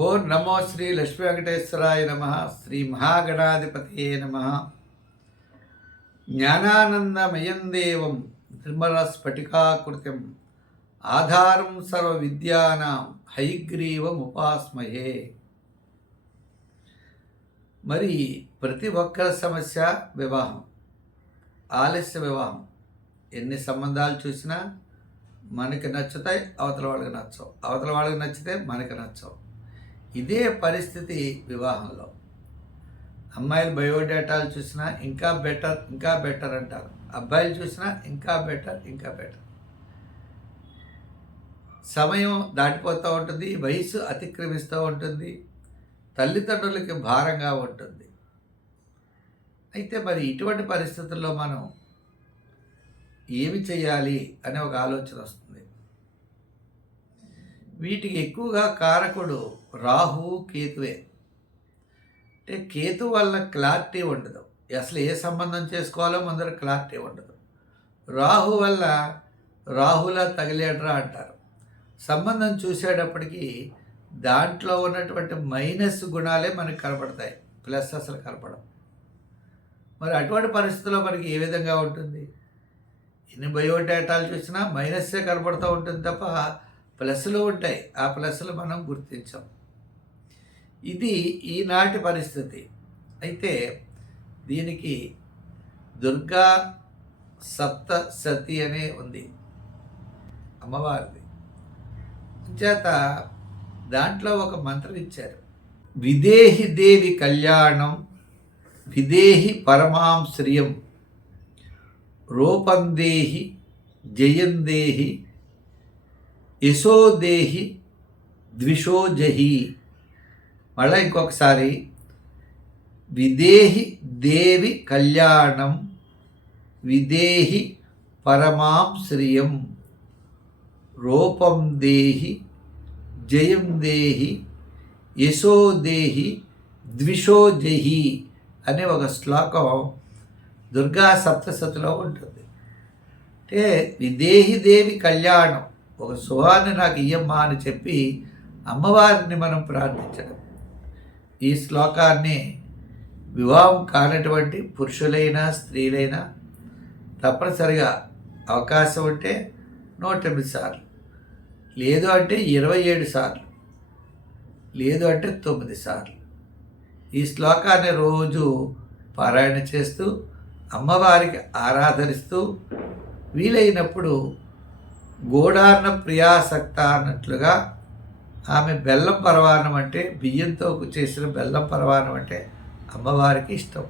ఓ నమో శ్రీ లక్ష్మీ వెంకటేశ్వరాయ నమ శ్రీ మహాగణాధిపతియే నమ. జ్ఞానానందమయం దేవం నిర్మల స్ఫటికాకృతిం ఆధారం సర్వ విద్యానాం హైగ్రీవం ఉపాస్మయే మరి ప్రతి ఒక్కరి సమస్య వివాహం ఆలస్య వివాహం. ఎన్ని సంబంధాలు చూసినా మనకి నచ్చుతాయి అవతల వాళ్ళకి నచ్చవు. అవతల వాళ్ళకి నచ్చితే మనకి నచ్చవు. ఇదే పరిస్థితి వివాహంలో. అమ్మాయిలు బయోడేటాలు చూసినా ఇంకా బెటర్ ఇంకా బెటర్ అంటారు. అబ్బాయిలు చూసినా ఇంకా బెటర్ ఇంకా బెటర్. సమయం దాటిపోతూ ఉంటుంది వయసు అతిక్రమిస్తూ ఉంటుంది తల్లిదండ్రులకి భారంగా ఉంటుంది. అయితే మరి ఇటువంటి పరిస్థితుల్లో మనం ఏమి చేయాలి అనే ఒక ఆలోచన వస్తుంది. వీటికి ఎక్కువగా కారకుడు రాహు కేతువే. అంటే కేతు వల్ల క్లారిటీ ఉండదు. అసలు ఏ సంబంధం చేసుకోవాలో ముందర క్లారిటీ ఉండదు. రాహు వల్ల రాహులా తగిలేడరా అంటారు. సంబంధం చూసేటప్పటికి దాంట్లో ఉన్నటువంటి మైనస్ గుణాలే మనకు కనపడతాయి. ప్లస్ అసలు కనపడం మరి అటువంటి పరిస్థితుల్లో మనకి ఏ విధంగా ఉంటుంది? ఎన్ని బయోడేటాలు చూసినా మైనస్సే కనపడుతూ ఉంటుంది తప్ప ప్లస్లు ఉంటాయి. ఆ ప్లస్లు మనం గుర్తించాం. ఇది ఈనాటి పరిస్థితి. అయితే దీనికి దుర్గా సప్త సతి అనే ఉంది. అమ్మవారిది. చేత దాంట్లో ఒక మంత్రం ఇచ్చారు. విదేహి దేవి కళ్యాణం విదేహి పరమాం శ్రియం రూపందేహి జయందేహి యశోదేహి ద్విషోజహి మళ్ళీ ఇంకొకసారి విదేహి దేవి కళ్యాణం విదేహి పరమాం శ్రియం రూపం దేహి జయం దేహి యశోదేహి ద్విషోజహి అనే ఒక శ్లోకం దుర్గా సప్తశతిలో ఉంటుంది. అంటే విదేహి దేవి కళ్యాణం ఒక శుభాన్ని నాకు ఇయ్యమ్మా అని చెప్పి అమ్మవారిని మనం ప్రార్థించడం. ఈ శ్లోకాన్ని వివాహం కానటువంటి పురుషులైనా స్త్రీలైనా తప్పనిసరిగా అవకాశం ఉంటే నూట ఎనిమిది సార్లు. లేదు అంటే ఇరవై ఏడు సార్లు. లేదు అంటే తొమ్మిది సార్లు. ఈ శ్లోకాన్ని రోజు పారాయణ చేస్తూ అమ్మవారికి ఆరాధరిస్తూ వీలైనప్పుడు గోడాన్న ప్రియాసక్త అన్నట్లుగా ఆమె బెల్లం పరవానం అంటే బియ్యంతో చేసిన బెల్లం పరవానం అంటే అమ్మవారికి ఇష్టం.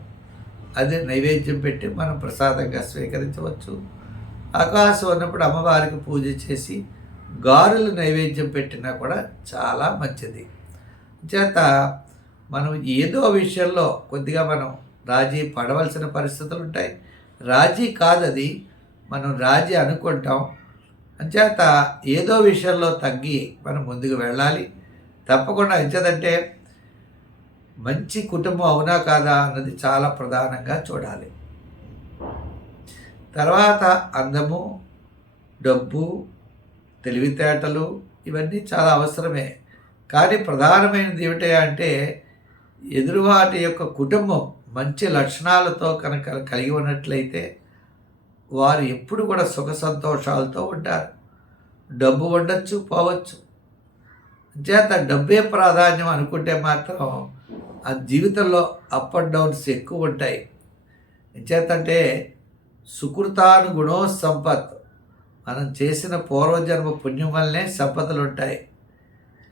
అది నైవేద్యం పెట్టి మనం ప్రసాదంగా స్వీకరించవచ్చు. అవకాశం ఉన్నప్పుడు అమ్మవారికి పూజ చేసి గారులు నైవేద్యం పెట్టినా కూడా చాలా మంచిది. చేత మనం ఏదో విషయంలో కొద్దిగా మనం రాజీ పడవలసిన పరిస్థితులు ఉంటాయి. రాజీ కాదది మనం రాజీ అనుకుంటాం. అంచేత ఏదో విషయంలో తగ్గి మనం ముందుకు వెళ్ళాలి. తప్పకుండా ఎంచేదంటే మంచి కుటుంబం అవునా కాదా అన్నది చాలా ప్రధానంగా చూడాలి. తర్వాత అందము డబ్బు తెలివితేటలు ఇవన్నీ చాలా అవసరమే. కానీ ప్రధానమైనది ఏమిటి అంటే ఎదురువాటి యొక్క కుటుంబం మంచి లక్షణాలతో కనుక కలిగి ఉన్నట్లయితే వారు ఎప్పుడు కూడా సుఖ సంతోషాలతో ఉంటారు. డబ్బు ఉండొచ్చు పోవచ్చు. చేత డబ్బే ప్రాధాన్యం అనుకుంటే మాత్రం ఆ జీవితంలో అప్ అండ్ డౌన్స్ ఎక్కువ ఉంటాయి. చేతంటే సుకృతానుగుణో సంపత్ మనం చేసిన పూర్వజన్మ పుణ్యం వల్లనే సంపదలు ఉంటాయి.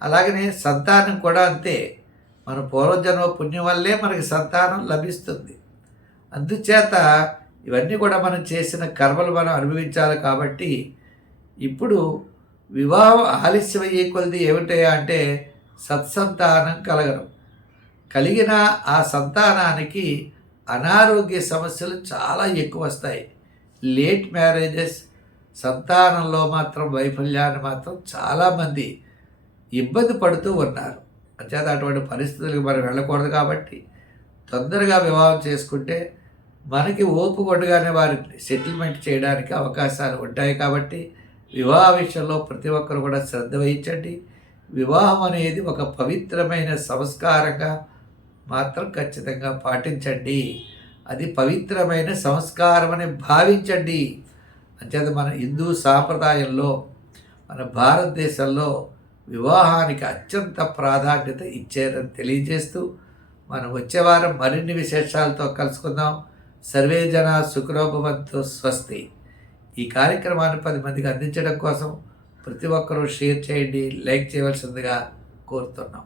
అలాగనే సంతానం కూడా అంతే. మన పూర్వజన్మ పుణ్యం వల్లే మనకి సంతానం లభిస్తుంది. అందుచేత ఇవన్నీ కూడా మనం చేసిన కర్మలు మనం అనుభవించాలి కాబట్టి ఇప్పుడు వివాహం ఆలస్యమయ్యే కొలది ఏమిటాయా అంటే సత్సంతానం కలగడం. కలిగిన ఆ సంతానానికి అనారోగ్య సమస్యలు చాలా ఎక్కువ వస్తాయి. లేట్ మ్యారేజెస్ సంతానంలో మాత్రం వైఫల్యాన్ని మాత్రం చాలామంది ఇబ్బంది పడుతూ ఉన్నారు. అంచేత అటువంటి పరిస్థితులకు మనం వెళ్ళకూడదు కాబట్టి తొందరగా వివాహం చేసుకుంటే మనకి ఓపు కొట్టగానే వారిని సెటిల్మెంట్ చేయడానికి అవకాశాలు ఉంటాయి కాబట్టి వివాహ విషయంలో ప్రతి ఒక్కరు కూడా శ్రద్ధ వహించండి. వివాహం అనేది ఒక పవిత్రమైన సంస్కారంగా మాత్రం ఖచ్చితంగా పాటించండి. అది పవిత్రమైన సంస్కారం అని భావించండి. అంచేత మన హిందూ సాంప్రదాయంలో మన భారతదేశంలో వివాహానికి అత్యంత ప్రాధాన్యత ఇచ్చారని తెలియజేస్తూ మనం వచ్చే వారం మరిన్ని విశేషాలతో కలుసుకుందాం. సర్వే జన సుఖరోభవంతు స్వస్తి. ఈ కార్యక్రమాన్ని పది మందికి అందించడం కోసం ప్రతి ఒక్కరూ షేర్ చేయండి లైక్ చేయవలసిందిగా కోరుతున్నాం.